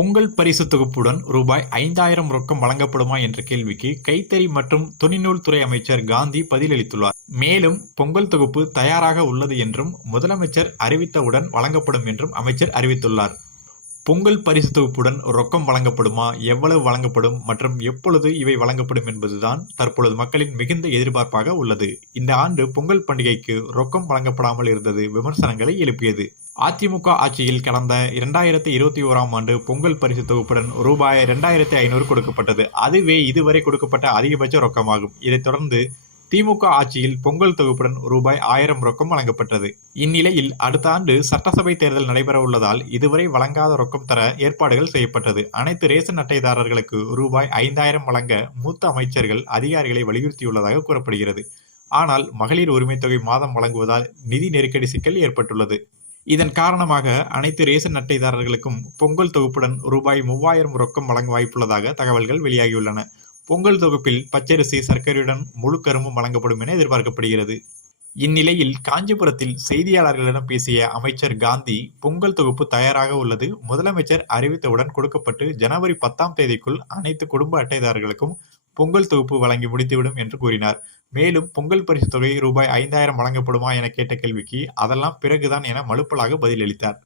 பொங்கல் பரிசு தொகுப்புடன் ரூபாய் 5,000 ரொக்கம் வழங்கப்படுமா என்ற கேள்விக்கு கைத்தறி மற்றும் துணிநூல் துறை அமைச்சர் காந்தி பதிலளித்துள்ளார். மேலும் பொங்கல் தொகுப்பு தயாராக உள்ளது என்றும் முதலமைச்சர் அறிவித்தவுடன் வழங்கப்படும் என்றும் அமைச்சர் அறிவித்துள்ளார். பொங்கல் பரிசு தொகுப்புடன் ரொக்கம் வழங்கப்படுமா, எவ்வளவு வழங்கப்படும் மற்றும் எப்பொழுது இவை வழங்கப்படும் என்பதுதான் தற்பொழுது மக்களின் மிகுந்த எதிர்பார்ப்பாக உள்ளது. இந்த ஆண்டு பொங்கல் பண்டிகைக்கு ரொக்கம் வழங்கப்படாமல் இருந்தது விமர்சனங்களை எழுப்பியது. அதிமுக ஆட்சியில் கடந்த 2021ஆம் ஆண்டு பொங்கல் பரிசு தொகுப்புடன் ரூபாய் 2,500 கொடுக்கப்பட்டது. அதுவே இதுவரை கொடுக்கப்பட்ட அதிகபட்ச ரொக்கமாகும். இதைத் தொடர்ந்து திமுக ஆட்சியில் பொங்கல் தொகுப்புடன் ரூபாய் 1,000 ரொக்கம் வழங்கப்பட்டது. இந்நிலையில் அடுத்த ஆண்டு சட்டசபை தேர்தல் நடைபெற உள்ளதால் இதுவரை வழங்காத ரொக்கம் தர ஏற்பாடுகள் செய்யப்பட்டது. அனைத்து ரேஷன் அட்டைதாரர்களுக்கு ரூபாய் 5,000 வழங்க மூத்த அமைச்சர்கள் அதிகாரிகளை வலியுறுத்தியுள்ளதாக கூறப்படுகிறது. ஆனால் மகளிர் உரிமை தொகை மாதம் வழங்குவதால் நிதி நெருக்கடி சிக்கல் ஏற்பட்டுள்ளது. இதன் காரணமாக அனைத்து ரேஷன் அட்டைதாரர்களுக்கும் பொங்கல் தொகுப்புடன் ரூபாய் 3,000 ரொக்கம் வழங்க வாய்ப்புள்ளதாக தகவல்கள் வெளியாகியுள்ளன. பொங்கல் தொகுப்பில் பச்சரிசி, சர்க்கரையுடன் முழு கரும்பும் வழங்கப்படும் என எதிர்பார்க்கப்படுகிறது. இந்நிலையில் காஞ்சிபுரத்தில் செய்தியாளர்களிடம் பேசிய அமைச்சர் காந்தி, பொங்கல் தொகுப்பு தயாராக உள்ளது. முதலமைச்சர் அறிவித்தவுடன் கொடுக்கப்பட்டு ஜனவரி 10ஆம் தேதிக்குள் அனைத்து குடும்ப அட்டைதாரர்களுக்கும் பொங்கல் தொகுப்பு வழங்கி முடித்துவிடும் என்று கூறினார். மேலும் பொங்கல் பரிசு தொகை ரூபாய் 5,000 வழங்கப்படுமா என கேட்ட கேள்விக்கு அதெல்லாம் பிறகுதான் என மழுப்பலாக பதிலளித்தார்.